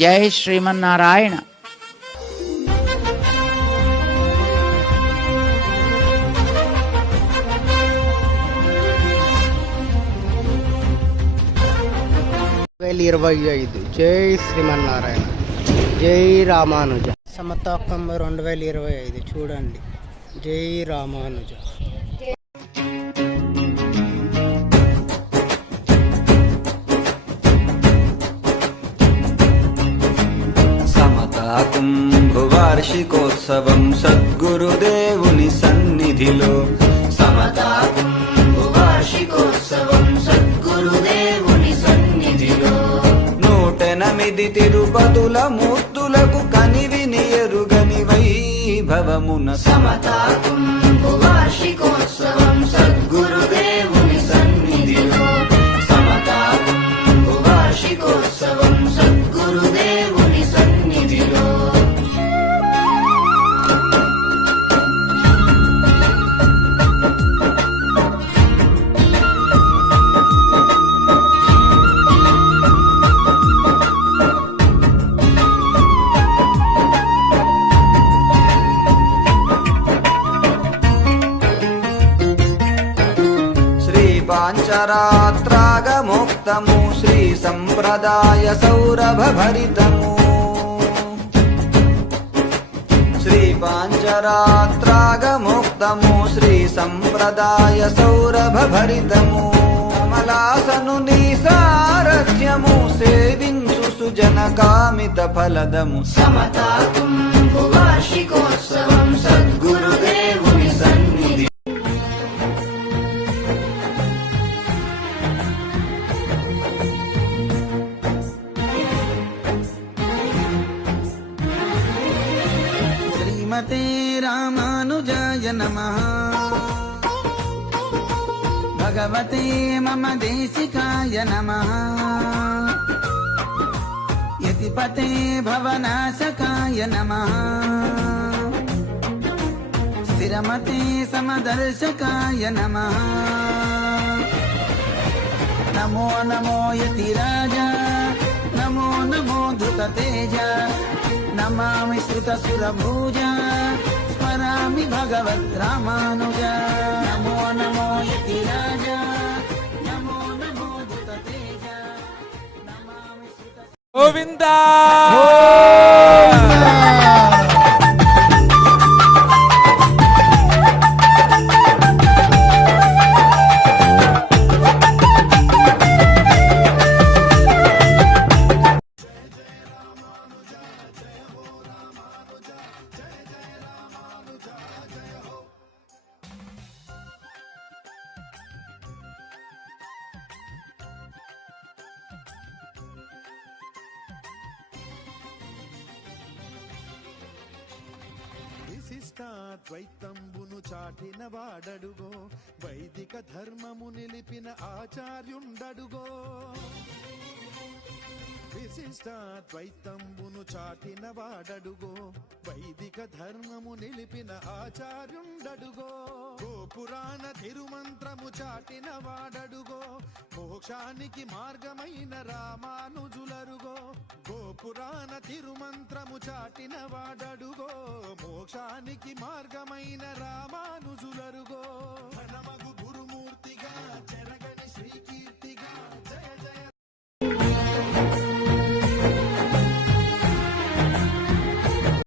జై శ్రీమన్నారాయణ. జై శ్రీమన్నారాయణ. జై రామానుజ. సమతోకం 2025 చూడండి. జై రామానుజ. కుంభవార్షికోత్సవం సద్గురుదేవుని సన్నిధిలో. సమతా కుంభవార్షికోత్సవం సద్గురుదేవుని సన్నిధిలో. 108 తిరుపతుల మూర్తులకు కనివిని ఎరుగని వైభవమున. సమతా కుంభవార్షికోత్సవం సద్గురుదేవుని సన్నిధిలో. సమతా కుంభవార్షికోత్సవం సద్గురుదేవుని సన్నిధిలో. పాంచరాత్రాగమోక్తము శ్రీ సంప్రదాయ సౌరభ భరితము. శ్రీ పాంచరాత్రాగమోక్తము శ్రీ సంప్రదాయ సౌరభ భరితము. కమలాసను నీ సారథ్యము సేవించు సుజన కామిత ఫలదము. సమతా కుంభవార్షికోత్సవం సద్గురుదేవుని సన్నిధి. శ్రీమతే రామానుజాయ నమః. భగవతే మమ దేశికాయ నమః. యతిపతే భవనాశకాయ నమః. స్థిరమతే సమదర్శకాయ నమః. నమో నమో యతిరాజ. నమో నమో ధృతతేజ. నమామి శ్రుతసురభూజ. స్మరామి భగవద్ రామానుజ. నమో నమో యతిరాజ. నమో నమో ధృతతేజ. నమామి శ్రుత గోవిందా. విశిష్టాద్వైతంబును చాటిన వాడడుగో. వైదిక ధర్మము నిలిపిన ఆచార్యుండడుగో. విశిష్టాద్వైతంబును చాటిన వాడడుగో. వైదిక ధర్మము నిలిపిన ఆచార్యుండడుగో. గోపురాణ తిరుమంత్రము చాటిన వాడడుగో. మోక్షానికి మార్గమైన రామానుజులరుగో. గోపురాణ తిరుమంత్రము చాటిన వాడడుగో. మోక్షానికి మార్గమైన రామానుజులరుగో. ఘనమగు గురుమూర్తిగా చెరగని శ్రీకీర్తిగా